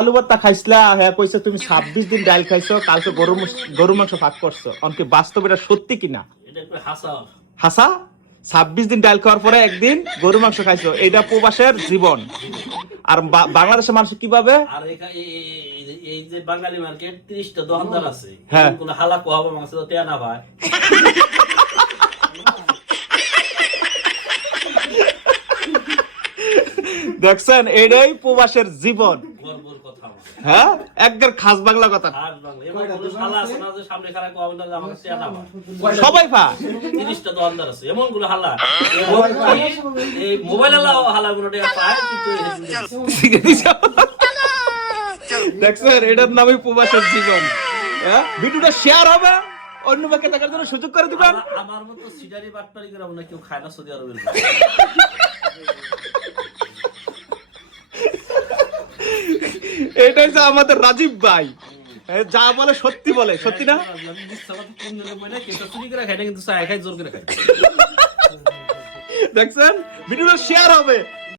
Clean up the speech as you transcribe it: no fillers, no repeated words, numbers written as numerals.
আলু ভর্তা খাইছিলা, হ্যাঁ কইছে তুমি 26 দিন ডাল খাইছো, কালকে গরু মাংস ভাগ করছো। অনকি বাস্তব এটা সত্যি কিনা? এটা একটু হাসা। হাসা? 26 দিন ডাল খাওয়ার পরে একদিন গরু মাংস খাইছো, এইটা প্রবাসের জীবন। আর বাংলাদেশের মানুষ কিভাবে? আর এই যে বাঙালি মার্কেট 30টা দোকানদার আছে, হ্যাঁ। কোন হালা কোয়াবা মাংস তো তেয়া না ভাই। দেখছেন, এটাই প্রবাসের জীবন। গর্বর কথা আমার। হ্যাঁ, একবার খাস বাংলা কথা। আর বাংলা এমন কোন শালা আছে না যে সামনে খারাপ কোয়াবে না যে আমাকে তেয়া না ভাই। সবাই পা 30টা দোকানদার আছে, এমন গুলো হালা। এই মোবাইল হালা গুলো টাকা পায়, কিন্তু দেখছেন, এটার নামই প্রবাসের জীবন। হ্যাঁ, ভিডিওটা শেয়ার হবে, অন্য বাকে দেখার জন্য সুযোগ করে দিবেন। আমার মতো সিডারি বাটপারি করে না কেউ খায় না সৌদি আরবে। এটাই যে আমাদের রাজীব ভাই, যা বলে সত্যি বলে, সত্যি না? দেখছেন, ভিডিওটা শেয়ার হবে।